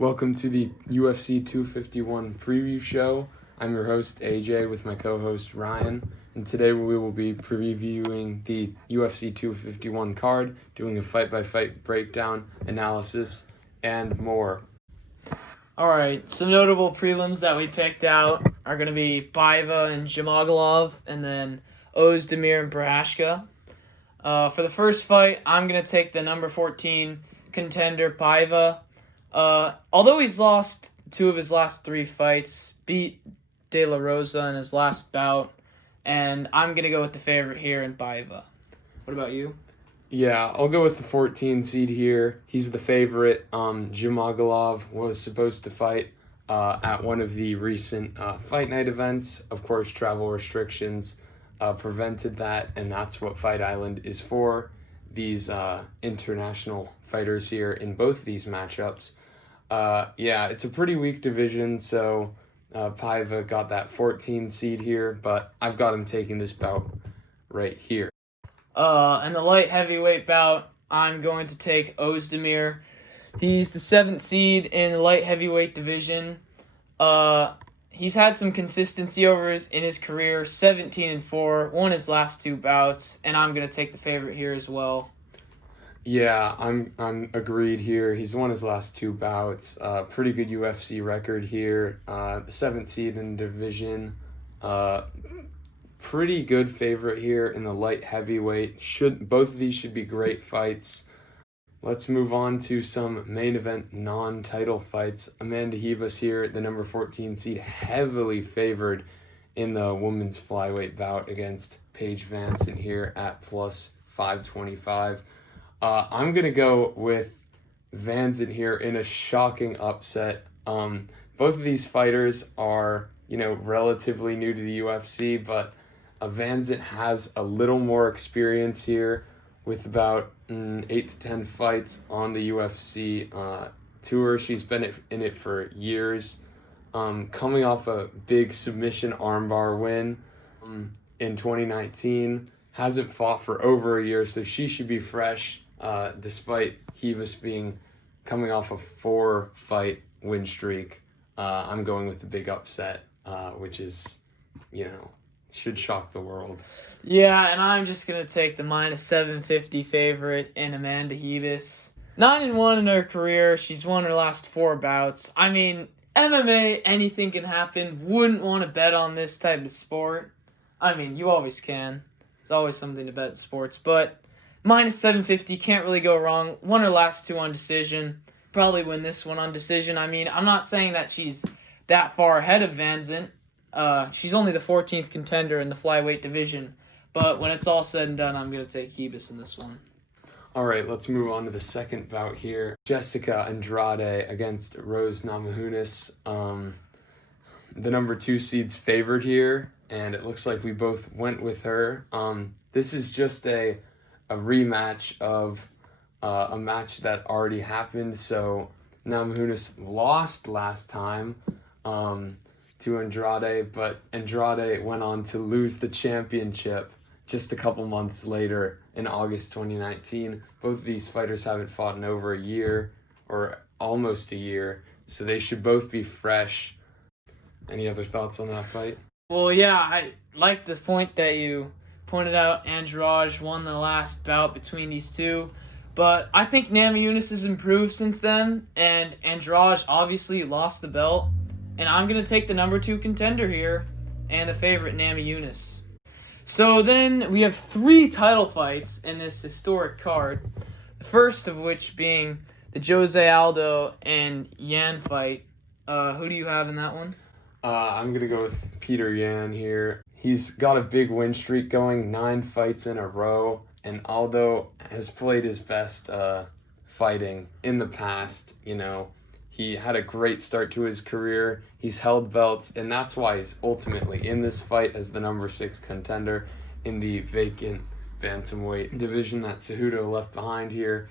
Welcome to the UFC 251 preview show. I'm your host, AJ, with my co-host, Ryan. And today we will be previewing the UFC 251 card, doing a fight-by-fight breakdown, analysis, and more. All right, some notable prelims that we picked out are going to be Baiva and Jamagalov, and then Ozdemir and Brashka. For the first fight, I'm going to take the number 14 contender, Baiva. Although he's lost 2 of his last 3 fights, beat De La Rosa in his last bout, and I'm going to go with the favorite here in Baiva. What about you? Yeah, I'll go with the 14 seed here. He's the favorite. Jamagalov was supposed to fight at one of the recent fight night events. Of course, travel restrictions prevented that, and that's what Fight Island is for. These international fighters here in both these matchups. Yeah, it's a pretty weak division, so Paiva got that 14 seed here, but I've got him taking this bout right here. In the light heavyweight bout, I'm going to take Ozdemir. He's the 7th seed in the light heavyweight division. He's had some consistency in his career, 17-4, won his last 2 bouts, and I'm going to take the favorite here as well. Yeah, I'm agreed here. He's won his last 2 bouts. Pretty good UFC record here. The 7th seed in the division. Pretty good favorite here in the light heavyweight. Both of these should be great fights. Let's move on to some main event non-title fights. Amanda Ribas here, the number 14 seed, heavily favored in the women's flyweight bout against Paige VanZant here at plus 525. I'm going to go with VanZant here in a shocking upset. Both of these fighters are, relatively new to the UFC, but VanZant has a little more experience here with about 8 to 10 fights on the UFC tour. She's been in it for years. Coming off a big submission armbar win in 2019. Hasn't fought for over a year, so she should be fresh. Despite Ribas coming off a 4-fight win streak, I'm going with the big upset, which is, should shock the world. Yeah, and I'm just going to take the minus 750 favorite in Amanda Ribas. 9-1 in her career. She's won her last 4 bouts. I mean, MMA, anything can happen. Wouldn't want to bet on this type of sport. I mean, you always can. There's always something to bet in sports, but minus 750, can't really go wrong. Won her last 2 on decision. Probably win this one on decision. I mean, I'm not saying that she's that far ahead of VanZant. She's only the 14th contender in the flyweight division. But when it's all said and done, I'm going to take Ribas in this one. All right, let's move on to the second bout here. Jessica Andrade against Rose Namajunas. The number 2 seed's favored here, and it looks like we both went with her. This is just a rematch of a match that already happened. So Namajunas lost last time to Andrade, but Andrade went on to lose the championship just a couple months later in August 2019. Both of these fighters haven't fought in over a year or almost a year, so they should both be fresh. Any other thoughts on that fight? Well, yeah, I like the point that you pointed out. Andrade won the last bout between these two, but I think Namajunas has improved since then, and Andrade obviously lost the belt, and I'm going to take the number 2 contender here and the favorite Namajunas. So then we have 3 title fights in this historic card, the first of which being the Jose Aldo and Yan fight. Who do you have in that one? I'm going to go with Peter Yan here. He's got a big win streak going, 9 fights in a row, and Aldo has played his best fighting in the past. He had a great start to his career. He's held belts, and that's why he's ultimately in this fight as the number 6 contender in the vacant bantamweight division that Cejudo left behind here.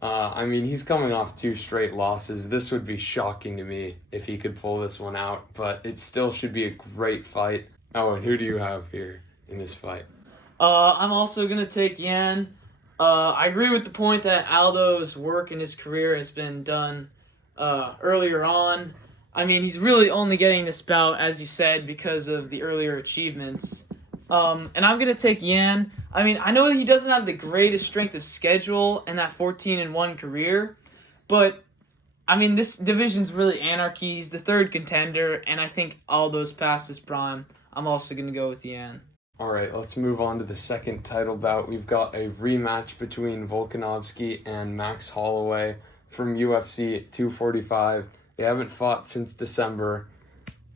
I mean, he's coming off 2 straight losses. This would be shocking to me if he could pull this one out, but it still should be a great fight. Oh, and who do you have here in this fight? I'm also going to take Yan. I agree with the point that Aldo's work in his career has been done earlier on. I mean, he's really only getting this bout, as you said, because of the earlier achievements. And I'm going to take Yan. I mean, I know he doesn't have the greatest strength of schedule in that 14-1 career, but I mean, this division's really anarchy. He's the third contender, and I think Aldo's past his prime. I'm also going to go with Yan. All right, let's move on to the second title bout. We've got a rematch between Volkanovski and Max Holloway from UFC 245. They haven't fought since December.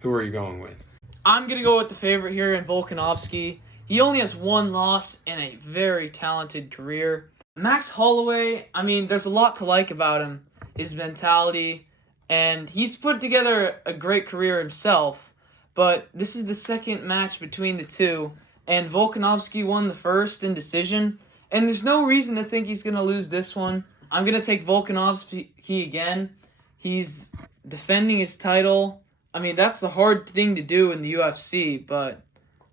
Who are you going with? I'm going to go with the favorite here in Volkanovski. He only has one loss in a very talented career. Max Holloway, I mean, there's a lot to like about him. His mentality, and he's put together a great career himself, but this is the second match between the two, and Volkanovski won the first in decision, and there's no reason to think he's going to lose this one. I'm going to take Volkanovski again. He's defending his title. I mean, that's a hard thing to do in the UFC, but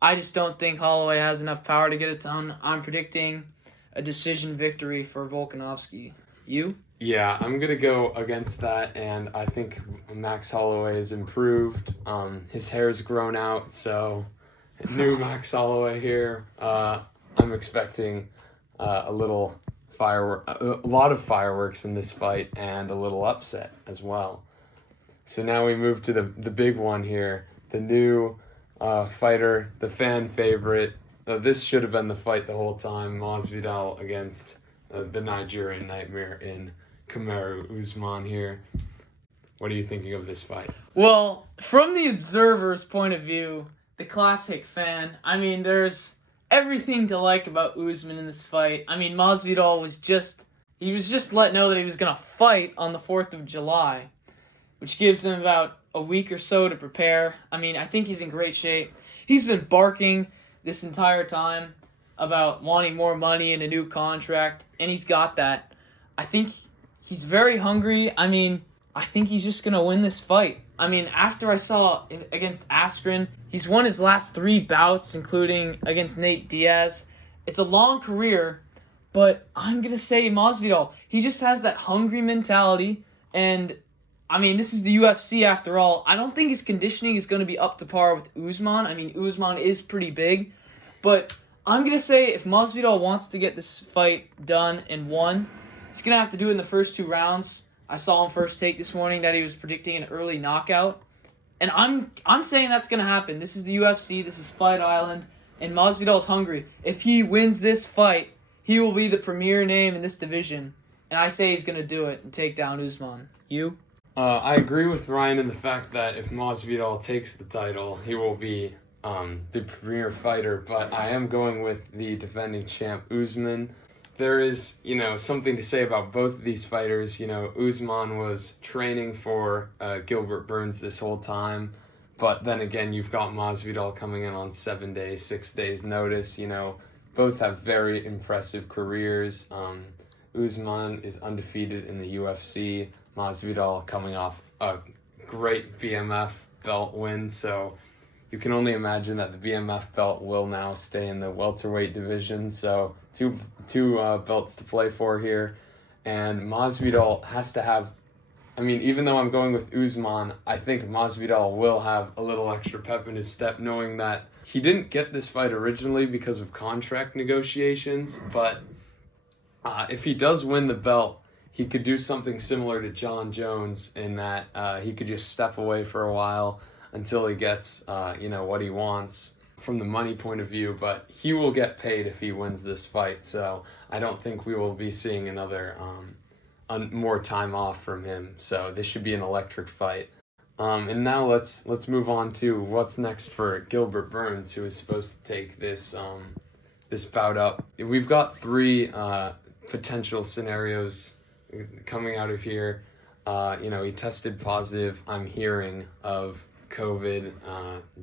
I just don't think Holloway has enough power to get it done. I'm predicting a decision victory for Volkanovski. You? Yeah, I'm going to go against that, and I think Max Holloway has improved. His hair's grown out, so new Max Holloway here. I'm expecting a lot of fireworks in this fight, and a little upset as well. So now we move to the big one here, the new fighter, the fan favorite. This should have been the fight the whole time, Masvidal against the Nigerian nightmare in Kamaru Usman here. What are you thinking of this fight? Well, from the observer's point of view, the classic fan, I mean, there's everything to like about Usman in this fight. I mean, Masvidal was just let know that he was going to fight on the 4th of July, which gives him about a week or so to prepare. I mean, I think he's in great shape. He's been barking this entire time about wanting more money and a new contract, and he's got that. I think he's very hungry. I mean, I think he's just going to win this fight. I mean, after I saw against Askren, he's won his last 3 bouts, including against Nate Diaz. It's a long career, but I'm going to say Masvidal. He just has that hungry mentality, and I mean, this is the UFC after all. I don't think his conditioning is going to be up to par with Usman. I mean, Usman is pretty big, but I'm going to say if Masvidal wants to get this fight done and won, he's going to have to do it in the first 2 rounds. I saw him first take this morning that he was predicting an early knockout. And I'm saying that's going to happen. This is the UFC. This is Fight Island. And Masvidal's hungry. If he wins this fight, he will be the premier name in this division. And I say he's going to do it and take down Usman. You? I agree with Ryan in the fact that if Masvidal takes the title, he will be the premier fighter. But I am going with the defending champ, Usman. There is, something to say about both of these fighters. Usman was training for Gilbert Burns this whole time. But then again, you've got Masvidal coming in on 7 days, 6 days notice. Both have very impressive careers. Usman is undefeated in the UFC. Masvidal coming off a great BMF belt win. So you can only imagine that the BMF belt will now stay in the welterweight division. So two belts to play for here. And Masvidal has to have, even though I'm going with Usman, I think Masvidal will have a little extra pep in his step, knowing that he didn't get this fight originally because of contract negotiations. But if he does win the belt, he could do something similar to John Jones in that he could just step away for a while until he gets, what he wants from the money point of view. But he will get paid if he wins this fight. So I don't think we will be seeing another more time off from him. So this should be an electric fight. And now let's move on to what's next for Gilbert Burns, who is supposed to take this bout up. We've got 3 potential scenarios coming out of here. He tested positive, I'm hearing, of COVID.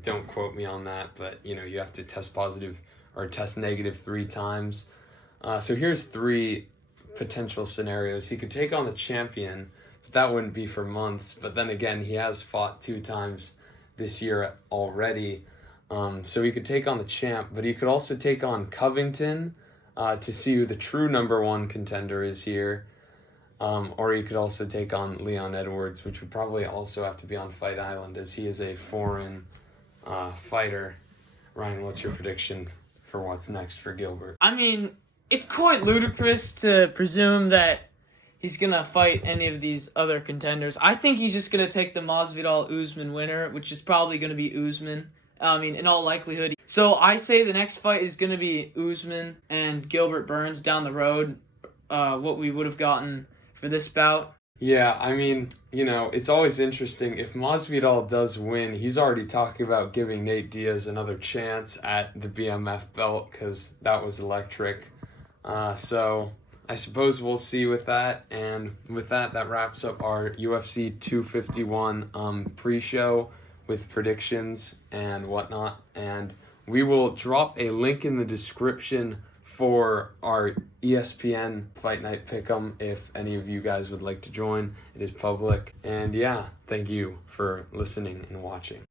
Don't quote me on that, but you have to test positive or test negative 3 times. So here's 3 potential scenarios. He could take on the champion, but that wouldn't be for months. But then again, he has fought 2 times this year already. So he could take on the champ, but he could also take on Covington to see who the true number 1 contender is here. Or he could also take on Leon Edwards, which would probably also have to be on Fight Island, as he is a foreign fighter. Ryan, what's your prediction for what's next for Gilbert? I mean, it's quite ludicrous to presume that he's going to fight any of these other contenders. I think he's just going to take the Masvidal-Usman winner, which is probably going to be Usman. I mean, in all likelihood. So I say the next fight is going to be Usman and Gilbert Burns down the road, what we would have gotten for this bout. Yeah, I mean, it's always interesting. If Masvidal does win, he's already talking about giving Nate Diaz another chance at the BMF belt because that was electric. So I suppose we'll see with that. And with that wraps up our UFC 251 pre-show with predictions and whatnot. And we will drop a link in the description for our ESPN Fight Night Pick'em if any of you guys would like to join. It is public. And yeah, thank you for listening and watching.